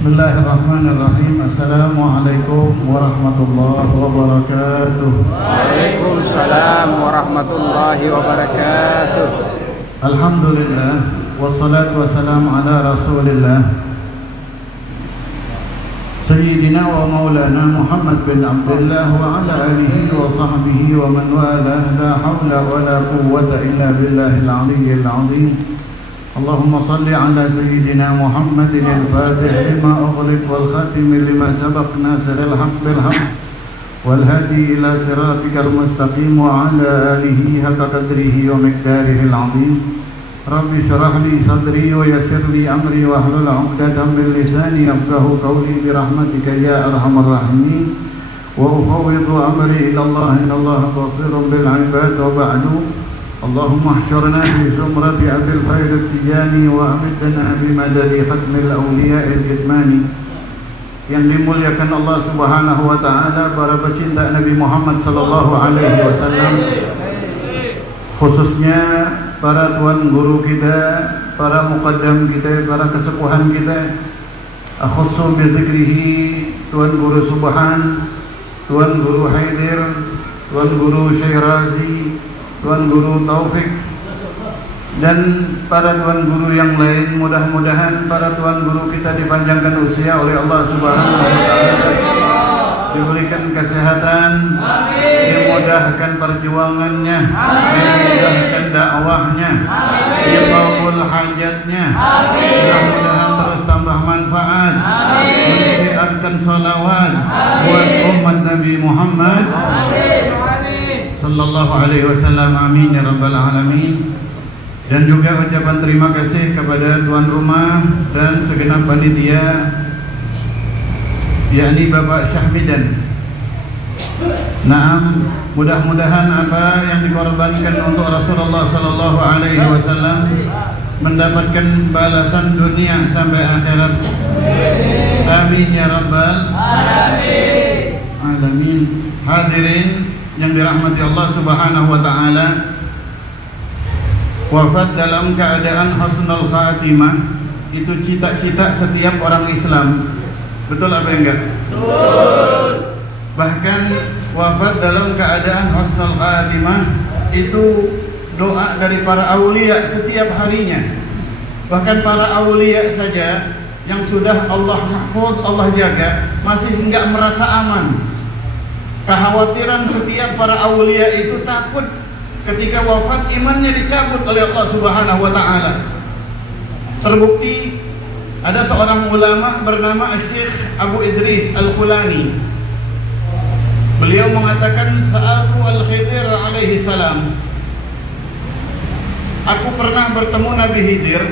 Bismillahirrahmanirrahim. Assalamualaikum warahmatullahi wabarakatuh. Waalaikumsalam warahmatullahi wabarakatuh. Alhamdulillah wassalatu wassalamu ala Rasulillah Sayyidina wa maulana Muhammad bin Abdullah wa ala alihi wa sahbihi wa man walah. La hawla wa la quwwata illa billahil aliyyil azim. اللهم صل على سيدنا محمد الفاتح لما أغلق والخاتم لما سبق ناصر الحق بالحق والهادي إلى صراطك المستقيم وعلى آله حق قدره ومقداره العظيم. رب اشرح لي صدري ويسر لي أمري واحلل عقدة من لساني يفقهوا قولي برحمتك يا أرحم الراحمين. وأفوض أمري إلى الله إن الله بصير بالعباد. وبعد اللهم احشرنا في زمرة أبي الخير التجاني وأمدنا بمدد ختم الأولياء الكتماني. Yang dimuliakan Allah Subhanahu wa taala, para pecinta Nabi Muhammad sallallahu alaihi wasallam, khususnya para tuan guru kita, para muqaddam kita, para kesepuhan kita, akhussu bi dzikrihi tuan guru Subhan, tuan guru Haidir, tuan guru Syairazi, Tuan Guru Taufik, dan para tuan guru yang lain. Mudah-mudahan para tuan guru kita dipanjangkan usia oleh Allah Subhanahu wa taala, diberikan kesehatan, dimudahkan perjuangannya, dimudahkan dakwahnya, dikabul hajatnya, mudah-mudahan terus tambah manfaat, menyiarkan salawat buat umat Nabi Muhammad sallallahu alaihi wasallam. Amin ya rabbal alamin. Dan juga ucapan terima kasih kepada tuan rumah dan segenap panitia, yakni Bapak Syahmidan. Naam, mudah-mudahan apa yang dikorbankan untuk Rasulullah sallallahu alaihi wasallam mendapatkan balasan dunia sampai akhirat. Amin ya rabbal alamin. Hadirin yang dirahmati Allah Subhanahu wa taala, wafat dalam keadaan husnul khatimah itu cita-cita setiap orang Islam. Betul apa enggak? Betul. Bahkan wafat dalam keadaan husnul khatimah itu doa dari para aulia setiap harinya. Bahkan para aulia saja yang sudah Allah mahfuz, Allah jaga, masih enggak merasa aman. Kekhawatiran setiap para aulia itu takut ketika wafat imannya dicabut oleh Allah Subhanahu wa taala. Terbukti ada seorang ulama bernama Syekh Abu Idris Al-Khulani. Beliau mengatakan, sa'altu Al-Khidir alaihi salam, aku pernah bertemu Nabi Khidir.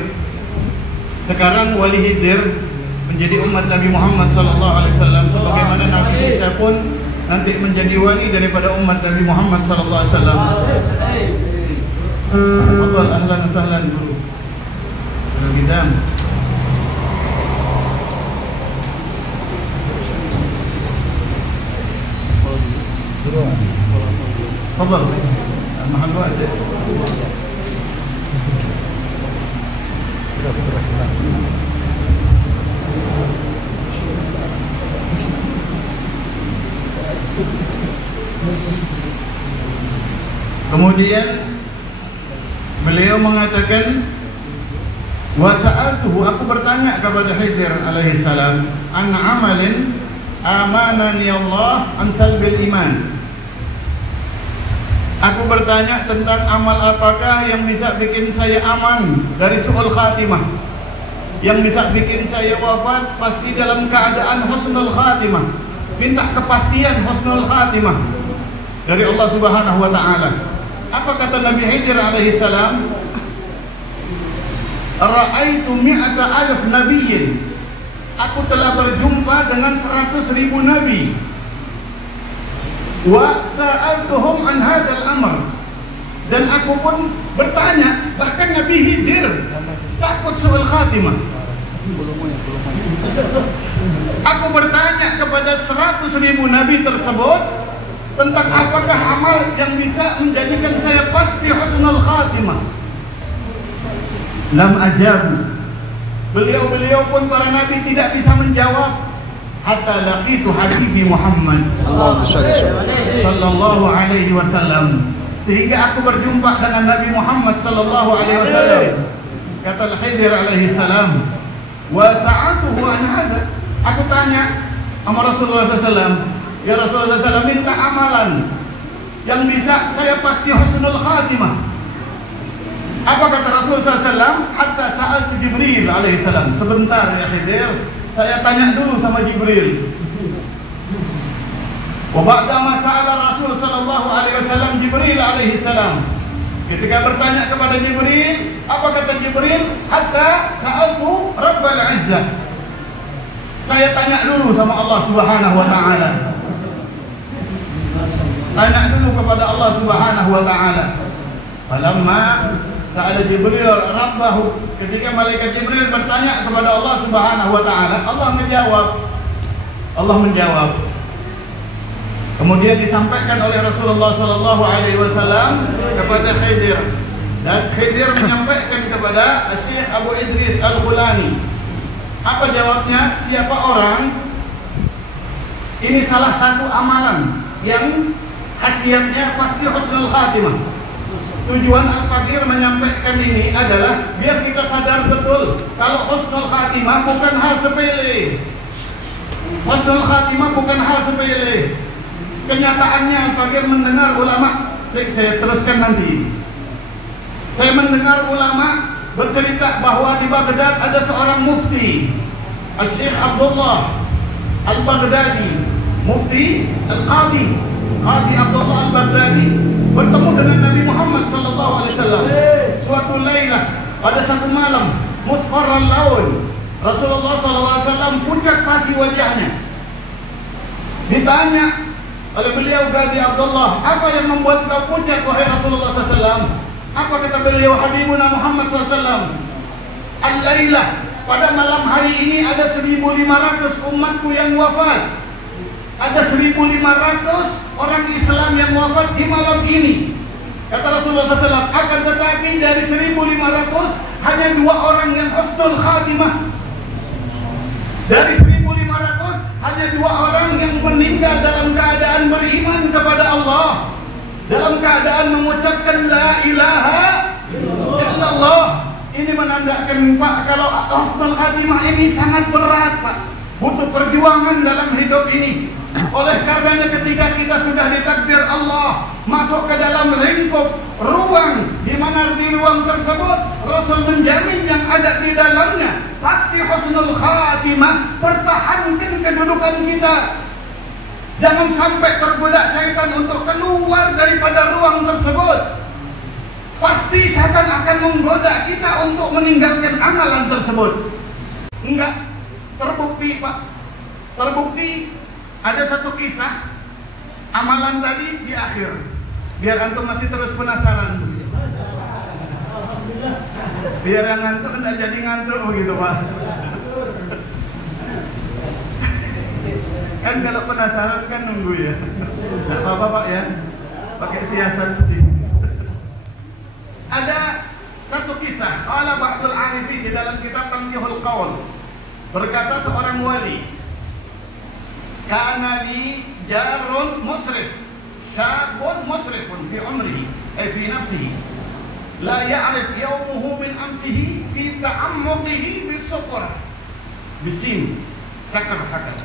Sekarang wali Khidir menjadi umat Nabi Muhammad sallallahu alaihi wasallam, sebagaimana Nabi Isa pun nanti menjadi wali daripada umat Nabi Muhammad sallallahu alaihi wasallam. Fadhal, ahlan wa sahlan guru. Kita Fadhal. Mahal wasiat. Kemudian beliau mengatakan, wa sa'altuhu, aku bertanya kepada Khidir alaihi salam, an amalin amanani Allah an salbil iman. Aku bertanya tentang amal apakah yang bisa bikin saya aman dari su'ul khatimah, yang bisa bikin saya wafat pasti dalam keadaan husnul khatimah. Minta kepastian husnul khatimah dari Allah Subhanahu wa taala. Apa kata Nabi Khidir alaihi salam? Ra'aitu mi'ata alaf nabiyyin. Aku telah berjumpa dengan 100.000 nabi. Wa sa'altuhum an hadzal amr. Dan aku pun bertanya, bahkan Nabi Khidir takut su'ul khatimah. Aku bertanya kepada 100.000 nabi tersebut tentang apakah amal yang bisa menjadikan saya pasti husnul khatimah. Lam ajabu, Beliau-beliau pun para nabi tidak bisa menjawab. Hatta laqitu habibi Muhammad sallallahu alaihi wasallam, sehingga aku berjumpa dengan Nabi Muhammad sallallahu alaihi wasallam. Kata Al-Khidir alaihi salam, wa sa'atuhu an hada. Aku tanya sama Rasulullah SAW, ya Rasulullah SAW, minta amalan yang bisa saya pasti husnul khatimah. Apa kata Rasulullah SAW? Hatta sa'altu Jibril alaihi salam. Sebentar ya Khidir, saya tanya dulu sama Jibril. Wa ba'da ma sa'ala Rasul sallallahu alaihi wasallam Jibril alaihi salam. Ketika bertanya kepada Jibril, apa kata Jibril? Hatta sa'altu Rabbal Izzah. Saya tanya dulu sama Allah Subhanahu wa taala. Tanya dulu kepada Allah Subhanahu wa taala. Falamma sa'ala Jibril Rabbahu, ketika malaikat Jibril bertanya kepada Allah Subhanahu wa taala, Allah menjawab. Kemudian disampaikan oleh Rasulullah sallallahu alaihi wasallam kepada Khidir, dan Khidir menyampaikan kepada Syekh Abu Idris Al-Khulani. Apa jawabnya? Siapa orang? Ini salah satu amalan yang khasiatnya pasti husnul khatimah. Tujuan Al-Fakir menyampaikan ini adalah biar kita sadar betul kalau husnul khatimah bukan hal sepele. Husnul khatimah bukan hal sepele. Kenyataannya Al-Fakir mendengar ulama, saya teruskan nanti. Saya mendengar ulama bercerita bahwa di Baghdad ada seorang mufti, Syekh Abdullah Al-Baghdadi, mufti Al-Qadi Abdullah Al-Baghdadi, bertemu dengan Nabi Muhammad sallallahu alaihi wasallam. Suatu lailah, pada satu malam, musfarral laun, Rasulullah sallallahu alaihi wasallam pucat pasi wajahnya. Ditanya oleh beliau, Qadi Abdullah, apa yang membuat kau pucat wahai Rasulullah SAW? Apa kata beliau? Habibuna Muhammad SAW, al-lailah, pada malam hari ini ada 1.500 umatku yang wafat. Ada 1.500 orang Islam yang wafat di malam ini. Kata Rasulullah SAW, akan tetapi dari 1.500 hanya 2 orang yang husnul khatimah. Dari 1.500 hanya 2 orang yang meninggal dalam keadaan beriman kepada Allah, dalam keadaan mengucapkan la ilaha illallah. Ini menandakan, Pak, kalau husnul khatimah ini sangat berat, Pak. Butuh perjuangan dalam hidup ini. Oleh karenanya ketika kita sudah ditakdir Allah masuk ke dalam lingkup ruang, di mana di ruang tersebut Rasul menjamin yang ada di dalamnya pasti husnul khatimah. Pertahankan kedudukan kita. Jangan sampai tergoda syaitan untuk keluar daripada ruang tersebut. Pasti syaitan akan menggoda kita untuk meninggalkan amalan tersebut. Enggak terbukti, Pak. Terbukti. Ada satu kisah amalan tadi di akhir, biar antum masih terus penasaran, biar yang ngantuk tidak jadi ngantuk begitu, Pak. Kan kalau penasaran kan nunggu ya. Tidak apa-apa, Pak, ya, pakai siasat sedikit. Ada satu kisah, qala ba'dul arifi, di dalam kitab Tanqihul Qaul, berkata seorang wali, kana li jarun musrif, syabun musrifun fi umrihi, fi nafsihi, la ya'rif yawmuhu min amsihi fi ta'ammuqihi bis-suqrah bisim sakar hakad.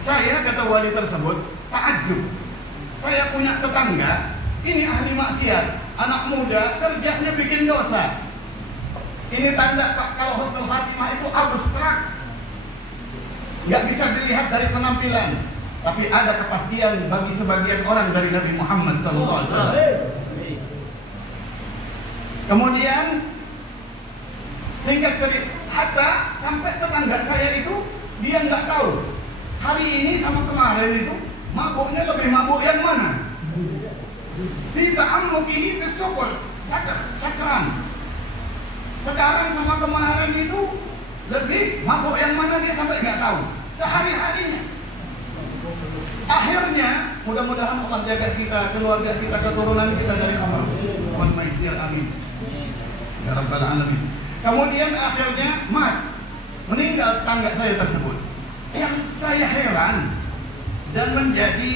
Saya, kata wali tersebut, takjub. Saya punya tetangga, ini ahli maksiat, anak muda, kerjanya bikin dosa. Ini tanda, Pak, kalau husnul khatimah itu abstrak, nggak bisa dilihat dari penampilan, tapi ada kepastian bagi sebagian orang dari Nabi Muhammad SAW. Kemudian singkat cerita, hatta sampai tetangga saya itu dia nggak tahu hari ini sama kemarin itu mabuknya lebih mabuk yang mana. Kita ammukihi bis-suqr, sakran. Sekarang sama kemarin itu lebih mabuk yang mana dia sampai nggak tahu sehari-harinya. Akhirnya mudah-mudahan Allah jaga kita, keluarga kita, keturunan kita dari khamr wal maisir, amin ya rabbal alamin. Kemudian akhirnya meninggal tetangga saya tersebut. Yang saya heran dan menjadi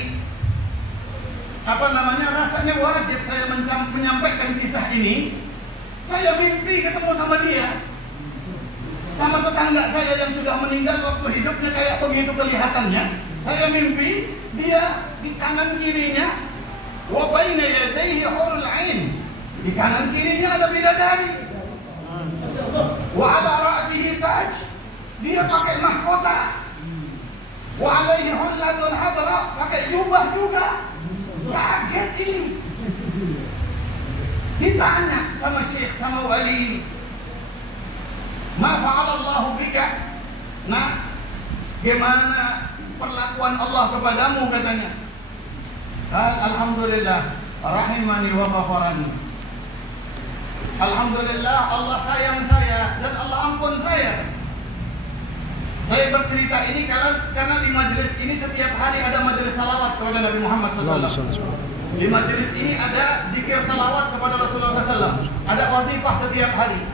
rasanya wajib saya menyampaikan kisah ini. Saya mimpi ketemu sama dia, sama tetangga saya yang sudah meninggal waktu hidupnya kayak begitu kelihatannya. Saya mimpi dia di kanan kirinya wa baina yadayhi hurul ain. Di kanan kirinya ada bidadari. Wa ala ra'sihi taj. Dia pakai mahkota. Wa alaihi hullatun hadra, pakai jubah juga. Kaget ini. Ditanya sama syekh, sama wali, ma fa'alallahu bika? Nah, gimana perlakuan Allah kepadamu, katanya. Alhamdulillah, rahimani wa ghafarani. Alhamdulillah, Allah sayang saya dan Allah ampun saya. Saya bercerita ini karena di majelis ini setiap hari ada majelis salawat kepada Nabi Muhammad SAW. Di majelis ini ada zikir salawat kepada Rasulullah SAW. Ada wazifah setiap hari.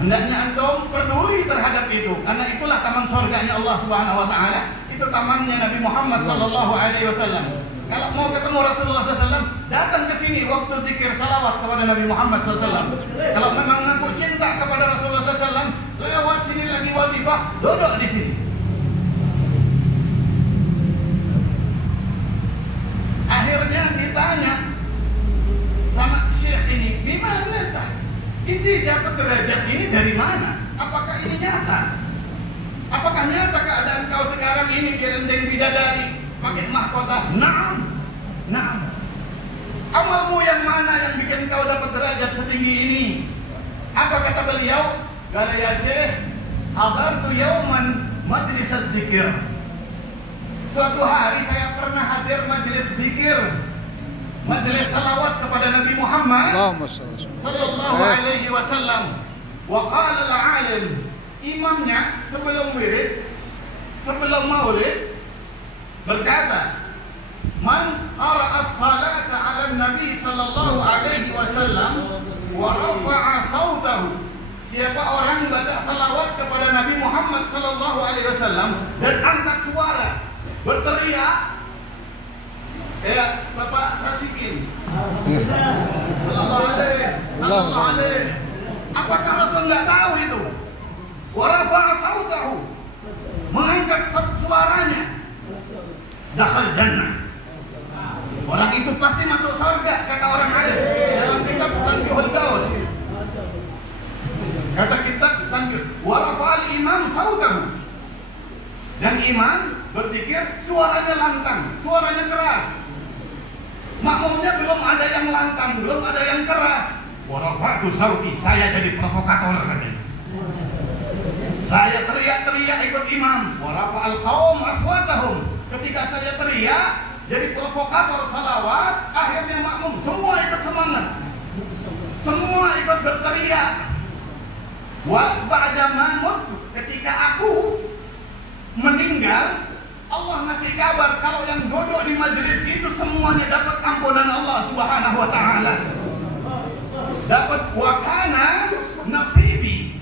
Hendaknya antum peduli terhadap itu, karena itulah taman surganya Allah Subhanahu Wa Taala. Itu tamannya Nabi Muhammad Sallallahu Alaihi Wasallam. Kalau mau ketemu Rasulullah SAW, datang ke sini waktu zikir salawat kepada Nabi Muhammad SAW. Kalau memang ngaku cinta kepada Rasulullah SAW, lewat sini lagi wazifah, duduk di sini. Akhirnya ditanya sama syekh ini, gimana tak? Ini dapat derajat ini dari mana? Apakah ini nyata? Apakah nyata keadaan kau sekarang ini direndeng bidadari, pakai mahkota? Naam. Amalmu yang mana yang bikin kau dapat derajat setinggi ini? Apa kata beliau? Kala ya syekh, hadartu yauman majlis dzikir. Suatu hari saya pernah hadir majelis zikir, majelis salawat kepada Nabi Muhammad sallallahu alaihi wasallam. Wa qala al-alim, imamnya sebelum wirid, sebelum maulid berkata, man qara'a as-salata 'ala an-nabi sallallahu alaihi wasallam wa rafa'a sautahu. Siapa orang baca salawat kepada Nabi Muhammad sallallahu alaihi wasallam dan angkat suara berteriak, Bapak Rasikin, sallallahu alaihi. Apakah Rasul nggak tahu itu? Wa rafa'a sautahu, mengangkat suaranya, dakhal jannah. Orang itu pasti masuk surga, kata orang alim dalam kitab Tanbihul Gaul. Kata kitab Tanbih, wa rafa'al imam sautahu. Dan imam berzikir suaranya lantang, suaranya keras. Makmumnya belum ada yang lantang, belum ada yang keras. Wa rafa'tu sauti, saya jadi provokator katanya. Saya teriak-teriak ikut imam. Wa rafa'al qaum aswatahum. Ketika saya teriak jadi provokator salawat, akhirnya makmum semua ikut semangat, semua ikut berteriak. Wa ba'da mamut, ketika aku meninggal, Allah ngasih kabar kalau yang duduk di majelis itu semuanya dapat ampunan Allah Subhanahu wa taala. Dapat wakana nasibi,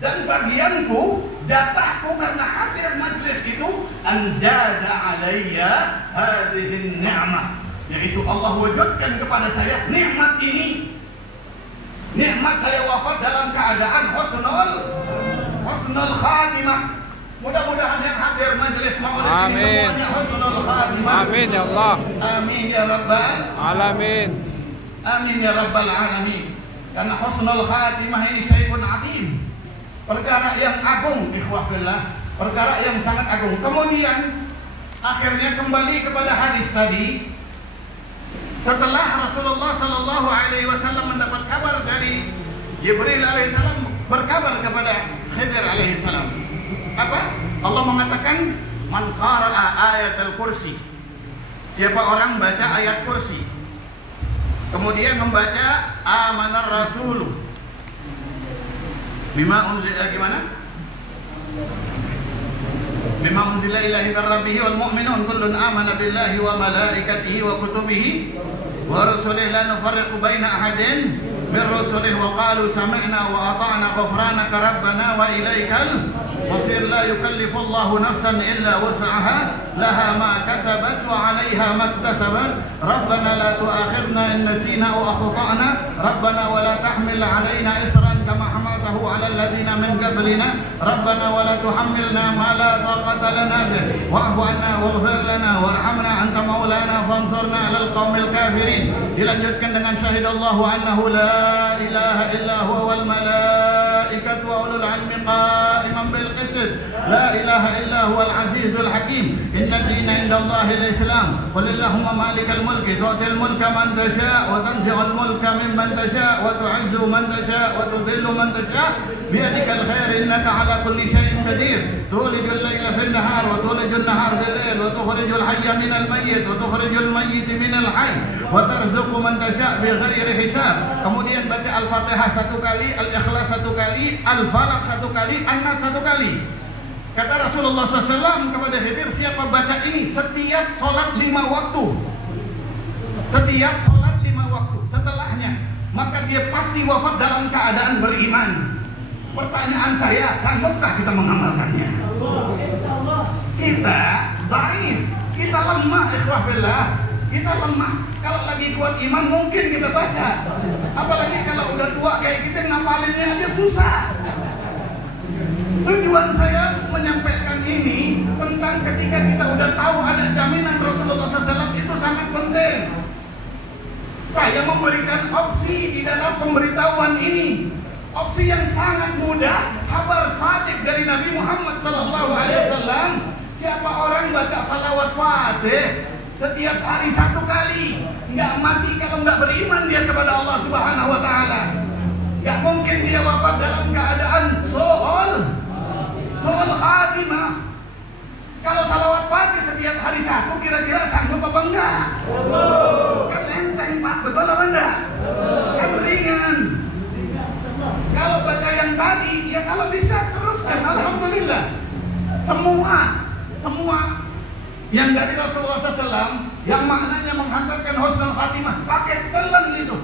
dan bagianku, jatahku karena hadir majelis itu, anjada alayya hadhihi ni'mah, yaitu Allah wujudkan kepada saya nikmat ini. Nikmat saya wafat dalam keadaan husnul khatimah. Mudah-mudahan yang hadir majelis maulid ini semuanya husnul khatimah. Amin ya Allah. Amin ya rabbal alamin. Amin ya rabbal alamin. Karena husnul khatimah ini syai'un azim, perkara yang agung, ikhwah fillah, perkara yang sangat agung. Kemudian akhirnya kembali kepada hadis tadi. Setelah Rasulullah sallallahu alaihi wasallam mendapat kabar dari Jibril alaihissalam berkabar kepada Khidir alaihissalam. Apa? Allah mengatakan, man qara'a ayatul kursi. Siapa orang baca ayat kursi, kemudian membaca amanar rasulu bima unzila, gimana? Bima unzila ilahi min rabbih wal mu'minun kullun amana billahi wa malaikatihi wa kutubihi wa rusulihi la nufarriqu baina ahadin min rusulih wa qalu sami'na wa ata'na ghufranaka rabbana wa ilaikal masir. La yukallifullahu nafsan illa wus'aha laha ma kasabat wa 'alaiha ma iktasabat. Rabbana la tu'akhidna in nasina aw akhtana. Rabbana wa la tahmil 'alaina isran kama hamaltahu 'alal ladzina min qablina. Rabbana wa la tuhammilna ma la taqata lana bih wa'fu 'anna waghfir lana warhamna anta maulana fansurna 'alal qaumil kafirin. Dilanjutkan dengan syahidallahu annahu la ilaha illa huwa wal malaikatu wa ulul 'ilmi qa'iman bil qist. La ilaha illa huwal azizul hakim. Inna dina indallahi al-islam. Qul allahumma malikal mulki tu'til mulka man tasha' wa tanzi'ul mulka mimman tasha' wa tu'izzu man tasha' wa tudhillu man tasha' biyadikal khair innaka 'ala kulli syai'in qadir. Tulijul laila fil nahar wa tulijul nahar bil lail wa tukhrijul hayya minal mayyit wa tukhrijul mayyita minal hayy wa tarzuqu man tasha' bighairi hisab. Kemudian baca Al-Fatihah 1 kali, Al-Ikhlas 1 kali, Al-Falaq 1 kali, An-Nas 1 kali. Kata Rasulullah SAW kepada Khidir, siapa baca ini setiap sholat 5 waktu, setiap sholat 5 waktu setelahnya, maka dia pasti wafat dalam keadaan beriman. Pertanyaan saya, sanggupkah kita mengamalkannya? Kita dhaif, kita lemah, ikhwah billah, kita lemah. Kalau lagi kuat iman mungkin kita baca, apalagi kalau udah tua kayak kita ngapalinnya aja susah. Tujuan saya menyampaikan ini tentang ketika kita udah tahu ada jaminan Rasulullah SAW itu sangat penting. Saya memberikan opsi di dalam pemberitahuan ini, opsi yang sangat mudah, kabar sadiq dari Nabi Muhammad SAW. Siapa orang baca salawat Fatih setiap hari 1 kali, nggak mati kalau nggak beriman dia kepada Allah Subhanahu Wa Taala. Nggak mungkin dia wafat dalam keadaan soal khatimah. Kalau salawat Fatih setiap hari 1 kira-kira sanggup apa enggak? Kan enteng Pak, betul apa enggak? Kan ringan. Kalau baca yang tadi, ya kalau bisa teruskan, alhamdulillah. Semua yang dari Rasulullah SAW yang maknanya menghantarkan husnul khatimah, pakai telan itu.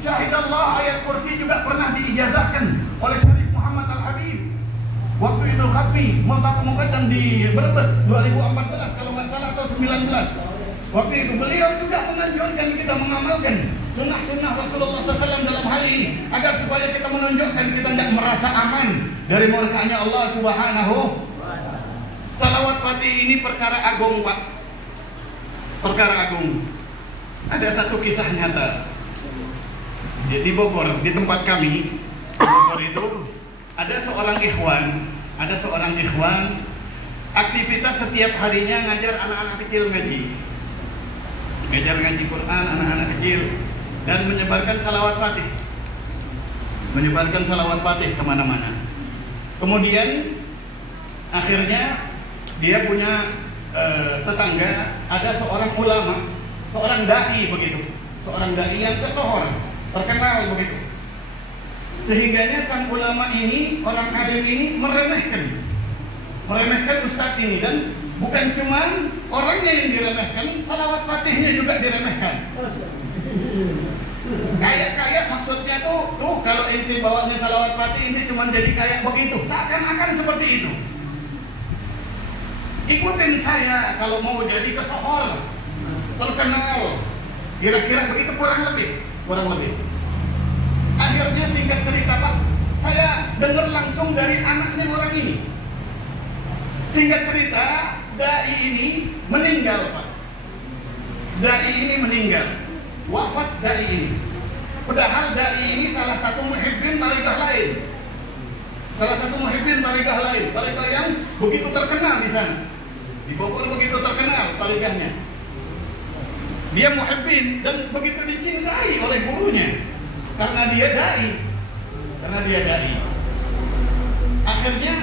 Syahidallah ayat kursi juga pernah diijazahkan oleh Syarif Muhammad Al-Habib. Waktu itu kami muqaddam di Brebes 2014 kalau nggak salah atau 19. Waktu itu beliau juga menganjurkan kita mengamalkan sunnah-sunnah Rasulullah SAW dalam hal ini agar supaya kita menunjukkan kita tidak merasa aman dari murkanya Allah Subhanahu. Salawat Fatih ini perkara agung Pak, perkara agung. Ada satu kisah nyata di Bogor, di tempat kami di Bogor itu ada seorang ikhwan aktivitas setiap harinya ngajar anak-anak kecil ngaji Quran, anak-anak kecil, dan menyebarkan salawat Fatih kemana-mana. Kemudian akhirnya dia punya tetangga, ada seorang ulama, seorang dai begitu, seorang dai yang kesohor, terkenal begitu. Sehingganya sang ulama ini, orang alim ini meremehkan ustadz ini, dan bukan cuman orangnya yang diremehkan, salawat Fatihnya juga diremehkan. Kayak maksudnya tuh kalau inti bawanya salawat Fatih ini cuma jadi kayak begitu, seakan-akan seperti itu. Ikutin saya kalau mau jadi kesohor, terkenal, kira-kira begitu, kurang lebih. Akhirnya singkat cerita Pak, saya dengar langsung dari anaknya orang ini. Singkat cerita, dai ini meninggal Pak. Wafat dai ini. Padahal dai ini salah satu muhibbin tarikah lain. Tarikah yang begitu terkenal di sana. Di Bogor begitu terkenal tarikahnya. Dia muhibbin dan begitu dicintai oleh gurunya. Karena dia dai. Akhirnya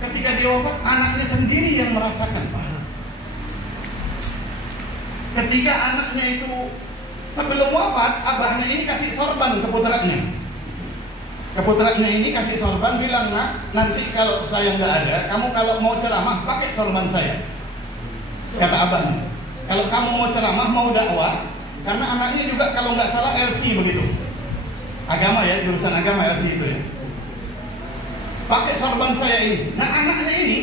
ketika dia wafat, anaknya sendiri yang merasakan. Ketika anaknya itu sebelum wafat, abahnya ini kasih sorban ke putranya ini kasih sorban, bilang, nak, nanti kalau saya nggak ada, kamu kalau mau ceramah pakai sorban saya. Kata abahnya, kalau kamu mau ceramah, mau dakwah, Karena anaknya juga kalau nggak salah LC begitu. Agama ya, jurusan agama LC itu ya. Pakai sorban saya ini. Nah anaknya ini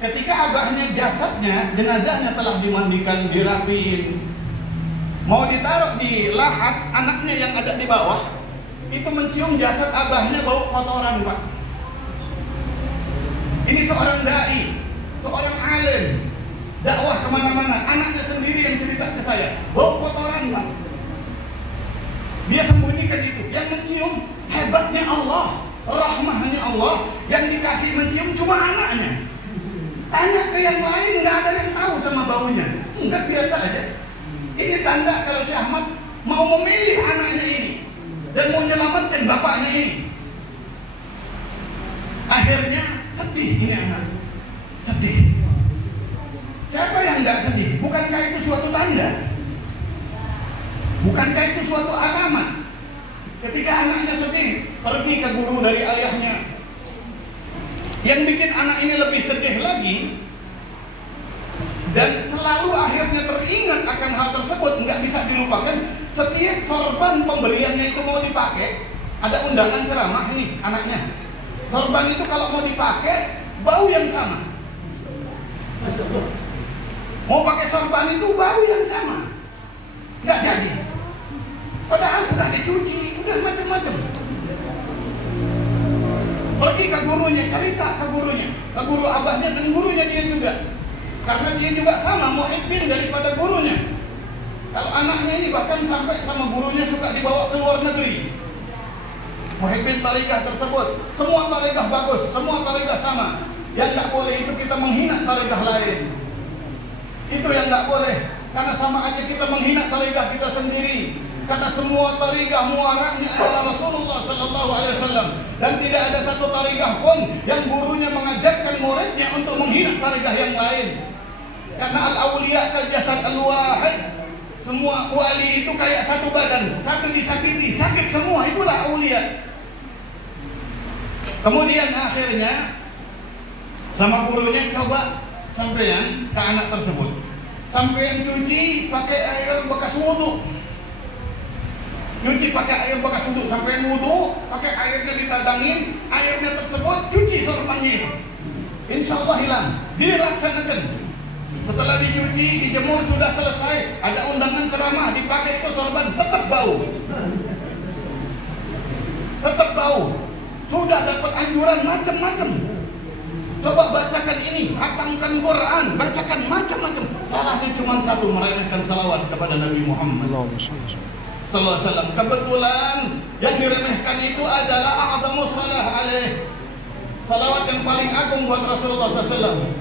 ketika abahnya jasadnya, jenazahnya telah dimandikan, dirapiin, mau ditaruh di lahat, anaknya yang ada di bawah itu mencium jasad abahnya bau kotoran, Pak. Ini seorang dai, seorang alim, dakwah kemana-mana. Anaknya sendiri yang cerita ke saya, bau kotoran, Pak. Dia sembunyikan itu. Yang mencium hebatnya Allah, rahmahnya Allah. Yang dikasih mencium cuma anaknya. Tanya ke yang lain, nggak ada yang tahu sama baunya. Enggak, biasa aja. Ini tanda kalau Syekh Ahmad mau memilih anaknya ini dan mau menyelamatkan bapaknya ini. Akhirnya sedih ini anak, sedih. Siapa yang nggak sedih? Bukankah itu suatu tanda? Bukankah itu suatu alamat? Ketika anaknya sedih, pergi ke guru dari ayahnya. Yang bikin anak ini lebih sedih lagi, dan selalu akhirnya teringat akan hal tersebut, nggak bisa dilupakan. Setiap sorban pemberiannya itu mau dipakai, ada undangan ceramah ini anaknya. Sorban itu kalau mau dipakai, bau yang sama. Mau pakai sorban itu bau yang sama, nggak jadi. Padahal udah dicuci, udah macam-macam. Pergi ke gurunya, cerita ke gurunya, ke guru abahnya dan gurunya dia juga. Karena dia juga sama, muhibbin daripada gurunya. Kalau anaknya ini bahkan sampai sama gurunya suka dibawa ke luar negeri. Muhibbin tarekat tersebut, semua tarekat bagus, semua tarekat sama. Yang nggak boleh itu kita menghina tarekat lain. Itu yang nggak boleh, karena sama aja kita menghina tarekat kita sendiri. Karena semua tarekat muaranya adalah Rasulullah Sallallahu Alaihi Wasallam, dan tidak ada satu tarekat pun yang gurunya mengajarkan muridnya untuk menghina tarekat yang lain. Karena al-awliya kal jasad al-wahid. Semua wali itu kayak satu badan, satu disakiti, sakit semua, itulah aulia. Kemudian akhirnya sama gurunya coba sampean ke anak tersebut, sampean cuci pakai air bekas wudu, cuci pakai air bekas wudu, sampean wudu pakai airnya ditadangin, airnya tersebut cuci sorbannya itu, insya Allah hilang. Dilaksanakan. Setelah dicuci, dijemur, sudah selesai, ada undangan ceramah, dipakai itu sorban, tetap bau. Tetap bau. Sudah dapat anjuran macam-macam. Coba bacakan ini, hatamkan Quran, bacakan macam-macam. Salahnya cuma satu, meremehkan salawat kepada Nabi Muhammad Sallallahu Alaihi Wasallam. Kebetulan yang diremehkan itu adalah a'zamus salah alaih, salawat yang paling agung buat Rasulullah SAW.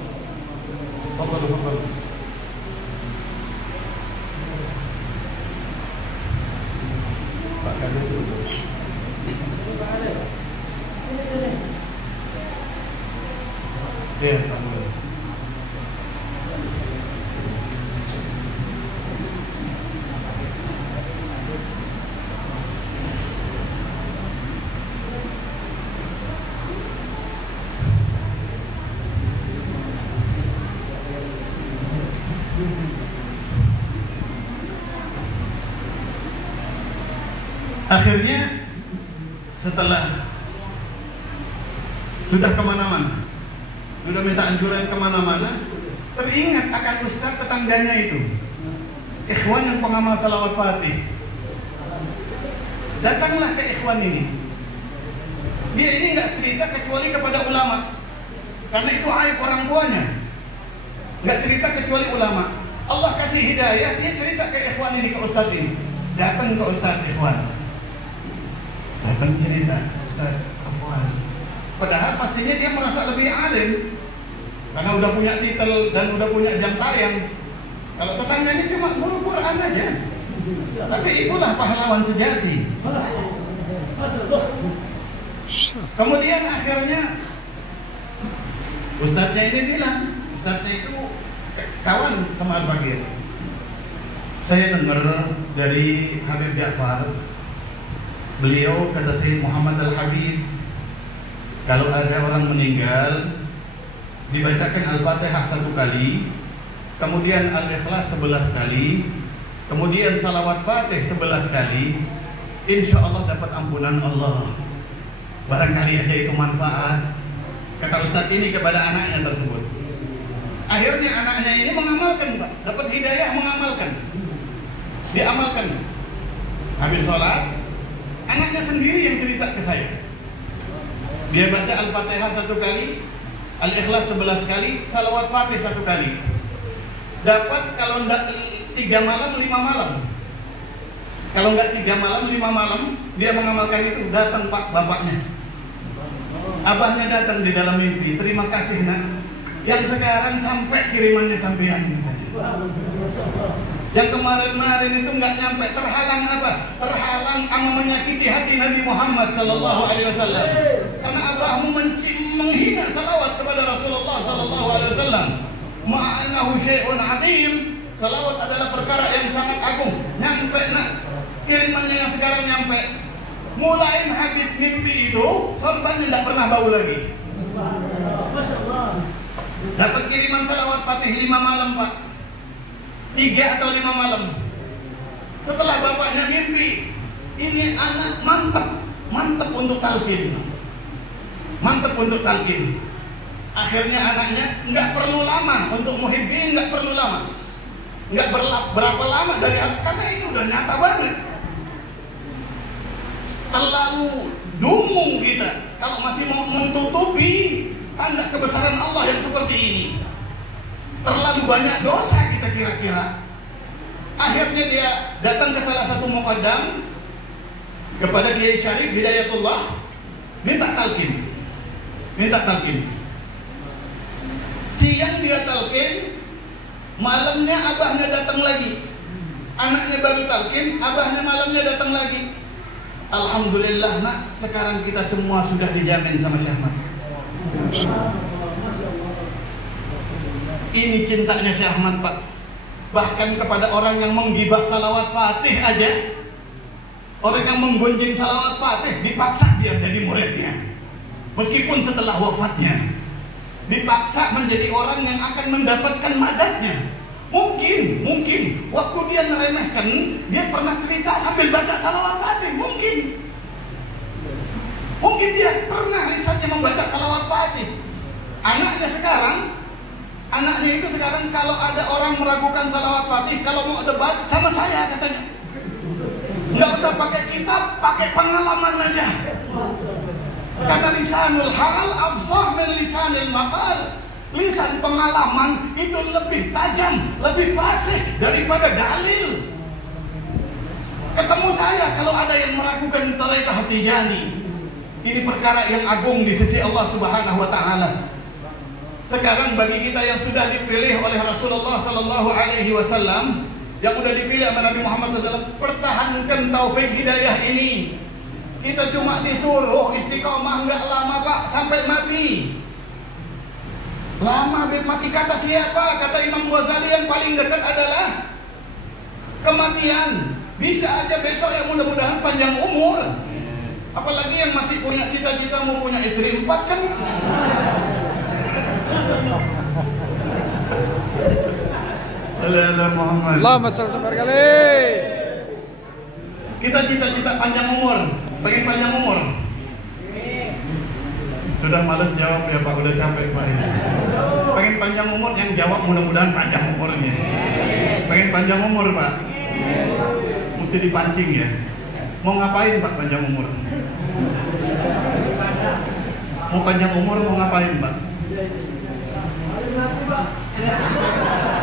Fadhal. Pak Kadus itu. Ya, Pak. Akhirnya setelah sudah kemana-mana, sudah minta anjuran kemana-mana, teringat akan ustaz tetangganya itu, ikhwan yang pengamal salawat fatih. Datanglah ke ikhwan ini. Dia ini nggak cerita kecuali kepada ulama, karena itu aib orang tuanya. Nggak cerita kecuali ulama. Allah kasih hidayah, dia cerita ke ikhwan ini, ke ustaz ini. Datang ke ustaz ikhwan, datang cerita, ustaz afwan. Padahal pastinya dia merasa lebih alim, karena udah punya titel dan udah punya jam tayang. Kalau tetangganya cuma guru Quran aja. Tapi itulah pahlawan sejati. Kemudian akhirnya ustadznya ini bilang, ustadznya itu kawan sama Al-Fakir. Saya dengar dari Habib Ja'far, beliau kata Sayyid Muhammad Al-Habib, kalau ada orang meninggal dibacakan Al-Fatihah 1 kali, kemudian Al-Ikhlas 11 kali, kemudian salawat Fatih 11 kali, insya Allah dapat ampunan Allah. Barangkali aja itu manfaat kata Ustaz ini kepada anaknya tersebut. Akhirnya anaknya ini mengamalkan, Pak, dapat hidayah mengamalkan, diamalkan. Habis sholat, anaknya sendiri yang cerita ke saya. Dia baca Al-Fatihah 1 kali, Al-Ikhlas 11 kali, salawat Fatih 1 kali. Dapat kalau enggak 3 malam 5 malam. Kalau enggak 3 malam 5 malam dia mengamalkan itu. Datang Pak bapaknya, abahnya datang di dalam mimpi. Terima kasih nak, yang sekarang sampai kirimannya sampean. Yang kemarin-kemarin itu nggak nyampe, terhalang apa? Terhalang sama menyakiti hati Nabi Muhammad Sallallahu Alaihi Wasallam. Karena abahmu menghina salawat kepada Rasulullah Sallallahu Alaihi Wasallam. Ma'anahu syai'un azim. Salawat adalah perkara yang sangat agung. Nyampe nak, kirimannya yang sekarang nyampe. Mulai habis mimpi itu, sorbannya tidak pernah bau lagi. Dapat kiriman salawat Fatih 5 malam Pak, 3 atau 5 malam. Setelah bapaknya mimpi, ini anak mantap untuk talqin, mantap untuk talqin. Akhirnya anaknya nggak perlu lama untuk muhibbin, nggak perlu lama, nggak berapa lama dari, karena itu udah nyata banget. Terlalu dungu kita kalau masih mau menutupi tanda kebesaran Allah yang seperti ini. Terlalu banyak dosa kita kira-kira. Akhirnya dia datang ke salah satu muqaddam, kepada Kiai Syarif Hidayatullah, minta talqin. Siang dia talqin, malamnya abahnya datang lagi. Anaknya baru talqin, abahnya malamnya datang lagi. Alhamdulillah nak, sekarang kita semua sudah dijamin sama Syahmat. Ini cintanya Syahmat Pak. Bahkan kepada orang yang menggibah salawat Fatih aja, orang yang menggonjing salawat Fatih, dipaksa dia jadi muridnya. Meskipun setelah wafatnya, dipaksa menjadi orang yang akan mendapatkan madatnya. Mungkin waktu dia meremehkan, dia pernah cerita sambil baca salawat Fatih. Mungkin dia pernah lisannya membaca salawat Fatih. Anaknya itu sekarang kalau ada orang meragukan salawat Fatih, kalau mau debat sama saya katanya, nggak usah pakai kitab, pakai pengalaman aja. Kata lisanul hal afsah min lisanil maqal. Lisan pengalaman itu lebih tajam, lebih fasih daripada dalil. Ketemu saya kalau ada yang meragukan tarekat Tijani, ini perkara yang agung di sisi Allah Subhanahu wa taala. Sekarang bagi kita yang sudah dipilih oleh Rasulullah sallallahu alaihi wasallam, yang sudah dipilih oleh Nabi Muhammad SAW, pertahankan taufik hidayah ini. Kita cuma disuruh istiqomah enggak lama Pak, sampai mati. Lama mati kata siapa? Kata Imam Ghazali yang paling dekat adalah kematian. Bisa aja besok yang mudah-mudahan panjang umur. Apalagi yang masih punya cita-cita mau punya istri 4 kan. Sallallahu Muhammad. Allahumma shalli kali. Kita cita-cita panjang umur, pengen panjang umur. Sudah malas jawab ya Pak, udah capek Pak. Pengen panjang umur, yang jawab mudah-mudahan panjang umurnya. Pengen panjang umur Pak, mesti dipancing ya. Mau ngapain Pak panjang umur? Mau panjang umur mau ngapain Pak?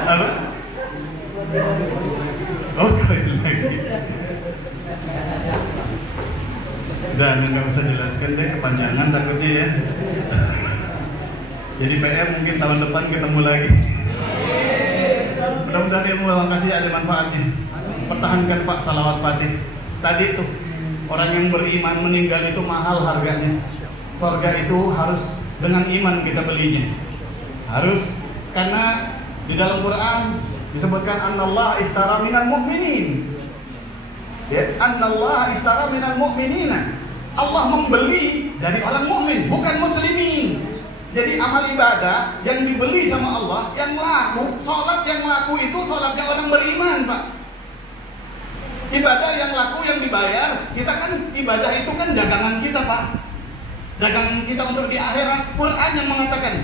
Apa? Oh keren lagi. Dan nggak usah jelaskan deh, kepanjangan takutnya ya. Jadi PR mungkin tahun depan ketemu lagi. Mudah-mudahan ilmu yang kasih ada manfaatnya. Pertahankan Pak salawat Fatih. Tadi tuh orang yang beriman meninggal itu mahal harganya. Surga itu harus dengan iman kita belinya. Harus, karena di dalam Quran disebutkan annallah ishtara minal mu'minin. Ya, annallah ishtara minal mu'minina. Allah membeli dari orang mukmin, bukan muslimin. Jadi amal ibadah yang dibeli sama Allah, yang laku, sholat yang laku itu sholatnya orang beriman Pak. Ibadah yang laku, yang dibayar. Kita kan ibadah itu kan dagangan kita, Pak. Dagangan kita untuk di akhirat. Quran yang mengatakan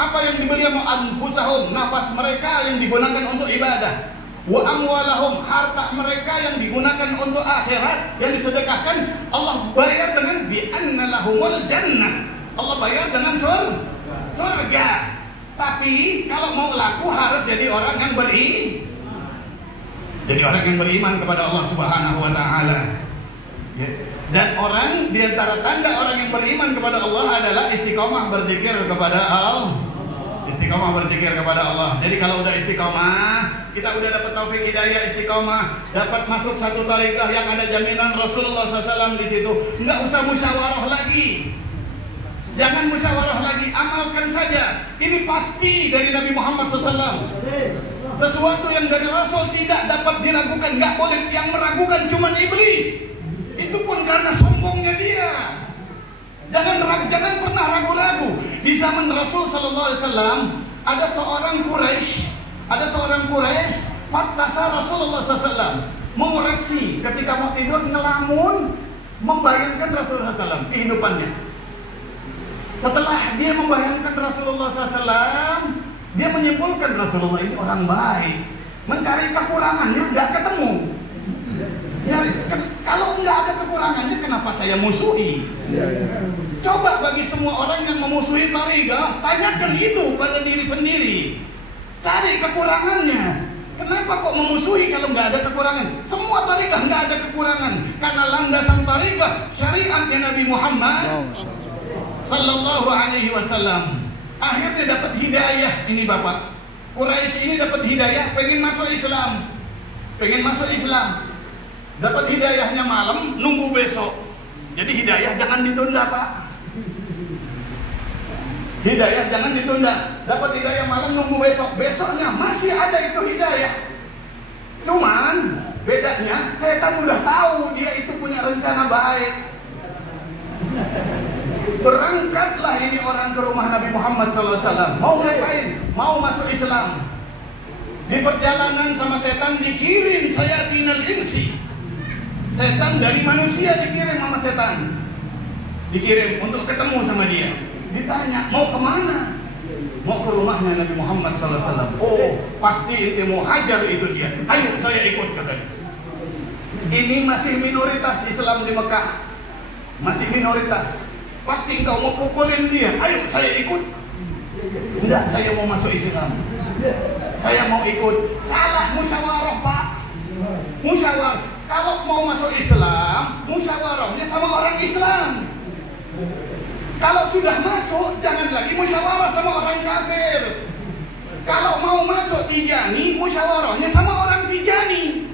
apa yang dibeli sama anfusahum, nafas mereka yang digunakan untuk ibadah. Wa amwalahum, harta mereka yang digunakan untuk akhirat, yang disedekahkan, Allah bayar dengan bi anna lahumul jannah. Allah bayar dengan surga. Tapi kalau mau laku harus jadi orang yang jadi orang yang beriman kepada Allah Subhanahu wa taala. Dan orang di antara tanda orang yang beriman kepada Allah adalah istiqomah berzikir kepada Allah. Istiqomah berzikir kepada Allah. Jadi kalau udah istiqomah, kita udah dapat taufik hidayah istiqomah, dapat masuk satu tariqah yang ada jaminan Rasulullah SAW di situ. Nggak usah musyawarah lagi. Jangan musyawarah lagi, amalkan saja. Ini pasti dari Nabi Muhammad SAW. Sesuatu yang dari Rasul tidak dapat diragukan, nggak boleh. Yang meragukan cuma iblis. Itu pun karena sombongnya dia. Jangan pernah ragu-ragu. Di zaman Rasul Sallallahu Alaihi Wasallam ada seorang Quraisy, faktasa Rasulullah SAW mengoreksi ketika mau tidur ngelamun, membayangkan Rasulullah SAW kehidupannya. Setelah dia membayangkan Rasulullah SAW, dia menyimpulkan Rasulullah ini orang baik. Mencari kekurangannya nggak ketemu. Kalau nggak ada kekurangannya, kenapa saya musuhi? Coba bagi semua orang yang memusuhi tariqah, tanyakan itu pada diri sendiri. Cari kekurangannya. Kenapa kok memusuhi kalau nggak ada kekurangan? Semua tariqah nggak ada kekurangan, karena landasan tariqah syariatnya Nabi Muhammad Sallallahu Alaihi Wasallam. Akhirnya dapat hidayah ini Bapak. Quraisy ini dapat hidayah, pengen masuk Islam. Dapat hidayahnya malam, nunggu besok. Jadi hidayah jangan ditunda, Pak. Hidayah jangan ditunda. Dapat hidayah malam, nunggu besok. Besoknya masih ada itu hidayah. Cuman bedanya setan udah tahu dia itu punya rencana baik. Berangkatlah ini orang ke rumah Nabi Muhammad SAW. Mau ngapain? Mau masuk Islam. Di perjalanan sama setan dikirim sayatinal insi. Setan dari manusia dikirim sama setan. Dikirim untuk ketemu sama dia. Ditanya, mau kemana? Mau ke rumahnya Nabi Muhammad SAW. Oh, pasti inti mau hajar itu dia. Ayo saya ikut katanya. Ini masih minoritas Islam di Mekah. Masih minoritas. Pasti engkau mau pukulin dia. Ayo saya ikut. Enggak, saya mau masuk Islam. Saya mau ikut. Salah musyawarah, Pak. Musyawarah. Kalau mau masuk Islam, musyawarahnya sama orang Islam. Kalau sudah masuk, jangan lagi musyawarah sama orang kafir. Kalau mau masuk Tijani, musyawarahnya sama orang Tijani.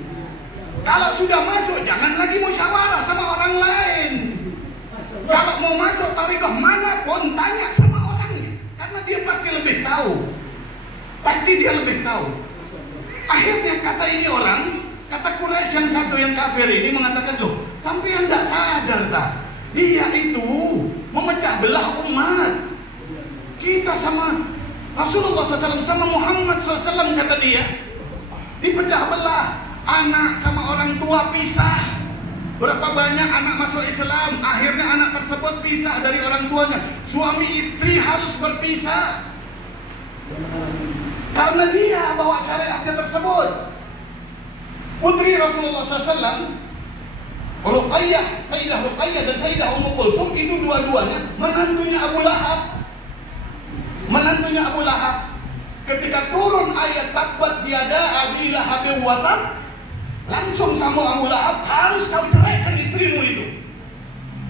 Kalau sudah masuk, jangan lagi musyawarah sama orang lain. Kalau mau masuk tariqah manapun, tanya sama orangnya, karena dia pasti lebih tahu. Pasti dia lebih tahu. Akhirnya kata ini orang, kata Quraisy yang satu yang kafir ini mengatakan, loh, sampean tidak sadar tak? Dia itu memecah belah umat. Kita sama Rasulullah SAW sama Muhammad SAW, kata dia, dipecah belah. Anak sama orang tua pisah. Berapa banyak anak masuk Islam, akhirnya anak tersebut pisah dari orang tuanya. Suami istri harus berpisah karena dia bawa syariatnya tersebut. Putri Rasulullah SAW, Ruqayyah, Sayyidah Ruqayyah dan Sayyidah Ummu Kulsum, itu dua-duanya menantunya Abu Lahab. Menantunya Abu Lahab. Ketika turun ayat tabbat yada abi lahabin wa tab, langsung sama Abu Lahab, harus kau ceraikan istrimu itu.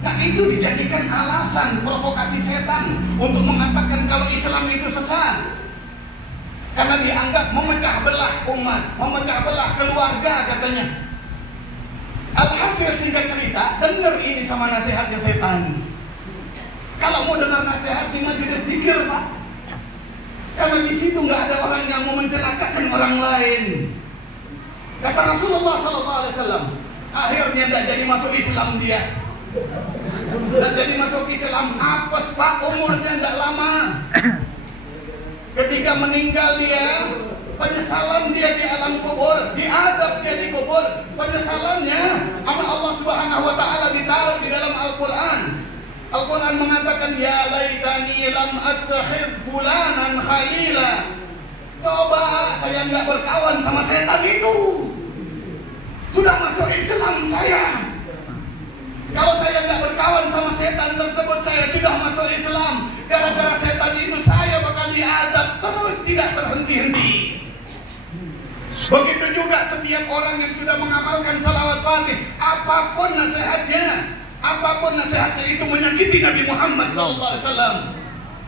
Nah, itu dijadikan alasan provokasi setan untuk mengatakan kalau Islam itu sesat. Karena dianggap memecah belah umat, memecah belah keluarga katanya. Alhasil singkat cerita, dengar ini sama nasihatnya setan. Kalau mau dengar nasihat di majelis zikir, Pak. Karena di situ nggak ada orang yang mau mencelakakan orang lain. Kata Rasulullah SAW, akhirnya tidak jadi masuk Islam dia. Tidak jadi masuk Islam, apes Pak, umurnya tidak lama. Ketika meninggal dia, penyesalan dia di alam kubur, diadab dia di kubur, penyesalannya sama Allah Subhanahu wa taala ditaruh di dalam Al-Qur'an. Al-Quran mengatakan ya laitani lam attakhidh fulanan khalila. Coba saya nggak berkawan sama setan itu. Sudah masuk Islam saya. Kalau saya nggak berkawan sama setan tersebut, saya sudah masuk Islam. Gara-gara setan itu saya bakal diadab terus tidak terhenti-henti. Begitu juga setiap orang yang sudah mengamalkan salawat Fatih, apapun nasihatnya itu menyakiti Nabi Muhammad SAW.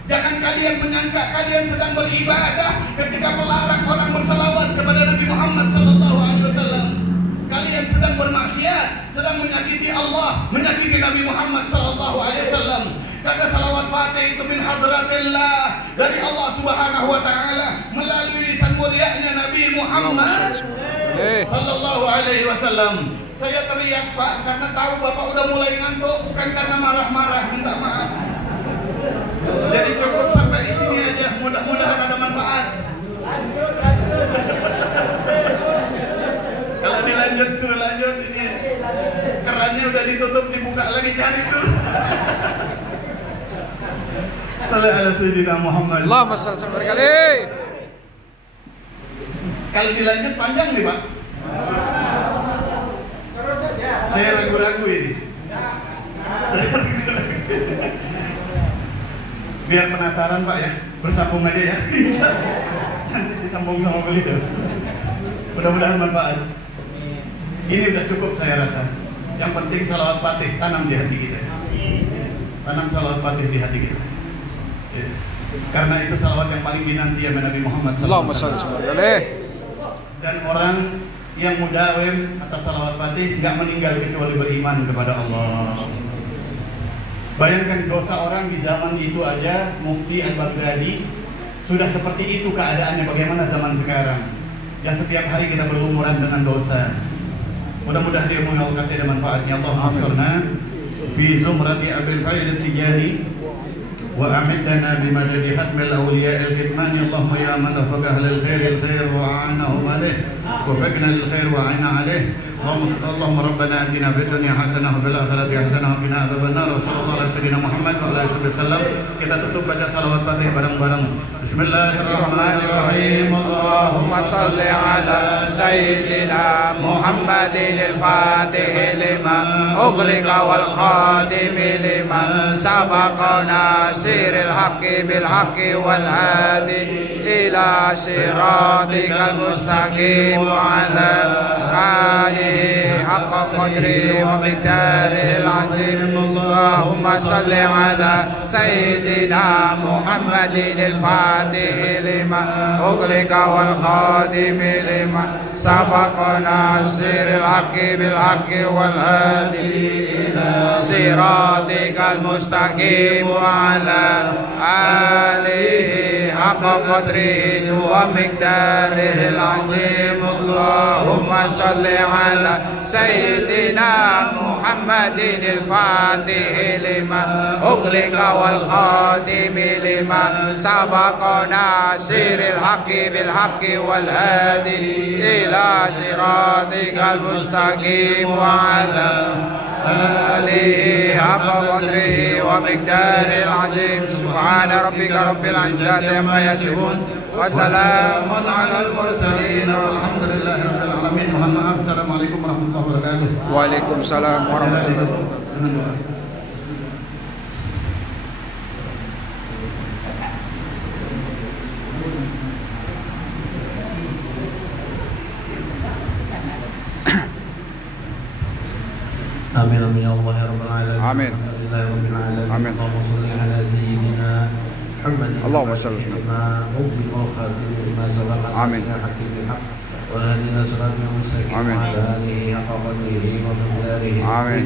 Jangan kalian menyangka kalian sedang beribadah ketika melarang orang bersalawat kepada Nabi Muhammad SAW. Kalian sedang bermaksiat, sedang menyakiti Allah, menyakiti Nabi Muhammad SAW. Karena salawat Fatih itu min hadratillah, dari Allah Subhanahu wa taala melalui lisan mulianya Nabi Muhammad sallallahu alaihi wasallam. Saya teriak Pak karena tahu Bapak udah mulai ngantuk, bukan karena marah-marah, minta maaf. Jadi cukup sampai di sini aja, mudah-mudahan ada manfaat. Kalau dilanjut suruh lanjut, ini kerannya udah ditutup, dibuka lagi, cari tuh. Sallallahu alaihi Sayyidina Muhammad. Allahumma shalli berkali. Kalau dilanjut panjang nih Pak. Saya ragu-ragu ini. Biar penasaran Pak ya, bersambung aja ya. Nanti disambung sama beliau. Mudah-mudahan manfaat. Ini udah cukup saya rasa. Yang penting salawat Fatih tanam di hati kita. Tanam salawat Fatih di hati kita. Ya. Karena itu salawat yang paling dinanti ya Nabi Muhammad SAW. Dan orang yang mudawim atas salawat Fatih nggak meninggal kecuali beriman kepada Allah. Bayangkan dosa orang di zaman itu aja, Mufti Al-Baghdadi sudah seperti itu keadaannya, bagaimana zaman sekarang yang setiap hari kita berlumuran dengan dosa. Mudah-mudahan dia mau kasih ada manfaatnya. Allahumma sholli fi zumrati Abil Faid At-Tijani wa a'idna bi madadi khatmil awliya al-kitman. Allahumma ya man wafaqa lil khair al-khair wa a'anahu alayh wa faqna lil khair wa a'ina alayh. Allahumma rabbana atina fid dunya hasanah wa fil akhirati hasanah wa qina adzabannar. Wassallallahu ala sayyidina Muhammad wa ala alihi wasallam. Kita tutup baca salawat Fatih bareng-bareng. Bismillahirrahmanirrahim. Allahumma shalli ala sayyidina Muhammadin al-Fatih lima ughliqa wal khatim lima sabaqa nasiril haqqi bil haqqi wal hadi ila siratikal mustaqim wa ala alihi haqqa qadri wa miqdarihil azim. Allahumma shalli ala sayyidina Muhammadin al-Fatih lima ughliqa wal khatim lima sabaqa nasiril haqqi bil haqqi wal hadi ila siratikal mustaqim wa ala alihi haqqa qadri wa miqdarihil azim. Allahumma shalli ala sayyidina Muhammadin al-Fatih lima ughliqa wal khatim lima sabaqa nasiril haqqi bil haqqi wal hadi ila siratikal mustaqim wa ala alihi haqqa qadrihi wa miqdaril azim. Subhana rabbika rabbil izzati amma yasifun wa salamun alal mursalin walhamdulillahi rabbil alamin. Mohon maaf. Assalamualaikum warahmatullahi wabarakatuh. Waalaikumsalam warahmatullahi wabarakatuh. Amin amin ya Allah ya rabbal alamin. Amin. Alhamdulillahi rabbil alamin. Amin. Allahumma shalli ala sayyidina Muhammad. Allahumma shalli. Amin. Amin. Amin.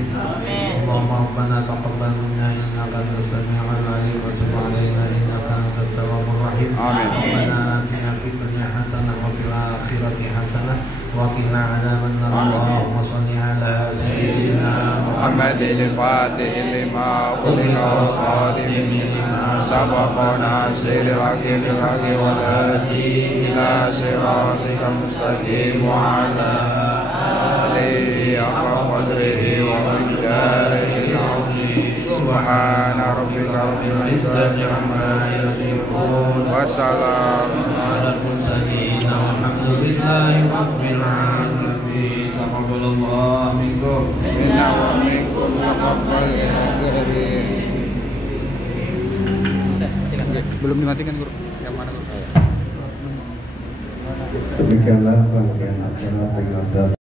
Allahumma rabbana taqabbal minna innaka antas sami'ul 'alim wa tub 'alaina innaka antat tawwabur rahim. Amin. Rabbana atina fid dunya hasanah wa fil akhirati hasanah wa qina 'adzabannar. Allahumma shalli ala sayyidina Muhammadin al-Fatih lima ughliqa wal khatim lima sabaqa nasiril haqqi bil haqqi wal hadi ila siratikal mustaqim wa ala alihi Subhana rabbika rabbil izzati amma yasifun. Wassalamu ala mursalin walhamdulillahi rabbil alamin. Taqabbalallahu minkum minna wa minkum taqabbal ya rabbi. Belum dimatikan guru. Yang mana guru? Demikianlah rangkaian acara peringatan